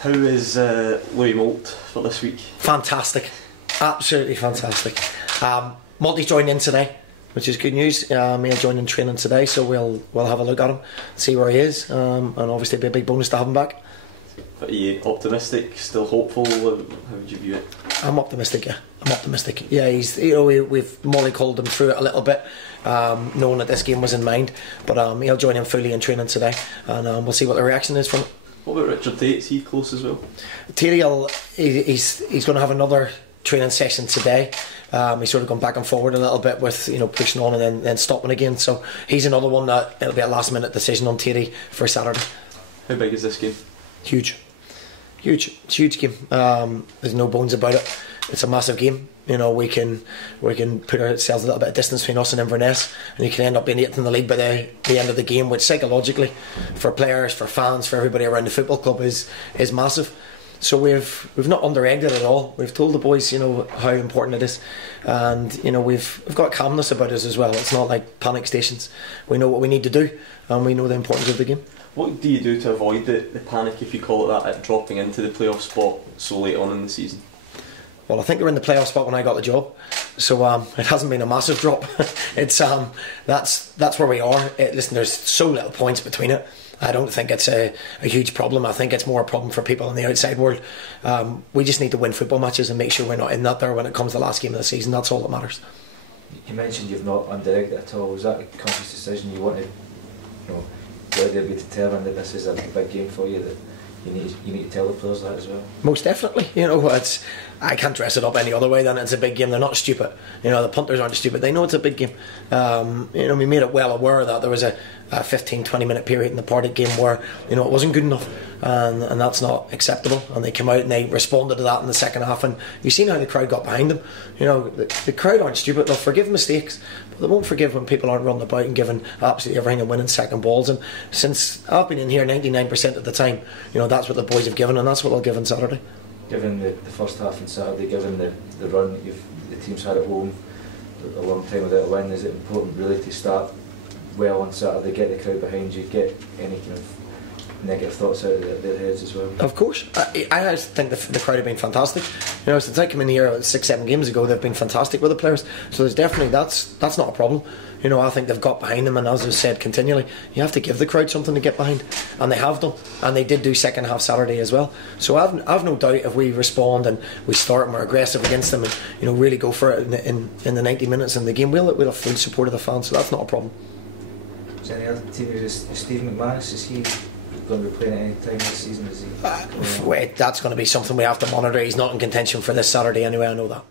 How is Louis Moult for this week? Fantastic, absolutely fantastic. Multy's joined in today, which is good news. He'll join in training today, so we'll have a look at him, see where he is, and obviously it'll be a big bonus to have him back. But are you optimistic? Still hopeful? How would you view it? I'm optimistic. Yeah, I'm optimistic. Yeah, he's we've mollycoddled him through it a little bit, knowing that this game was in mind. But he'll join in fully in training today, and we'll see what the reaction is from it. What about Richard Tate? Is he close as well? Tate, he's going to have another training session today. He's sort of gone back and forward a little bit with pushing on and then stopping again. So he's another one that it'll be a last minute decision on Tate for Saturday. How big is this game? Huge. It's a huge game. There's no bones about it. It's a massive game. We can put ourselves a little bit of distance between us and Inverness, and you can end up being 8th in the league by the end of the game, which psychologically, for players, for fans, for everybody around the football club is massive. So we've not under-egged it at all. We've told the boys, how important it is, and we've got calmness about us as well. It's not like panic stations. We know what we need to do, and we know the importance of the game. What do you do to avoid the panic, if you call it that, at dropping into the playoff spot so late on in the season? Well, I think we're in the playoff spot when I got the job, so it hasn't been a massive drop. It's that's where we are. Listen, there's so little points between it. I don't think it's a huge problem. I think it's more a problem for people in the outside world. We just need to win football matches and make sure we're not in that there when it comes to the last game of the season. That's all that matters. You mentioned you've not under-egged it at all. Was that a conscious decision? You wanted, whether be determined that this is a big game for you, that you need to tell the players that as well? Most definitely. I can't dress it up any other way than it's a big game. They're not stupid. The punters aren't stupid. They know it's a big game. We made it well aware that there was a 15-20 minute period in the Partick game where it wasn't good enough, and that's not acceptable. And they came out and they responded to that in the second half, and you've seen how the crowd got behind them. The crowd aren't stupid. They'll forgive mistakes, but they won't forgive when people aren't running about and giving absolutely everything and winning second balls. And since I've been in here 99% of the time, that's what the boys have given, and that's what they'll give on Saturday. Given the first half on Saturday, given the run that the team's had at home, a long time without a win, is it important really to start well on Saturday, get the crowd behind you, get any kind of negative thoughts out of their heads as well? Of course. I think the crowd have been fantastic. Since I came in here 6-7 games ago, they've been fantastic with the players. So there's definitely that's not a problem. I think they've got behind them, and as I've said continually, you have to give the crowd something to get behind, and they have done, and they did do second half Saturday as well. So I've no doubt if we respond and we start and we're aggressive against them and really go for it in the 90 minutes in the game, we'll have full support of the fans. So that's not a problem. Is any other team? Is Steve McManus? Is he going to be playing at any time this season? That's going to be something we have to monitor. He's not in contention for this Saturday anyway, I know that.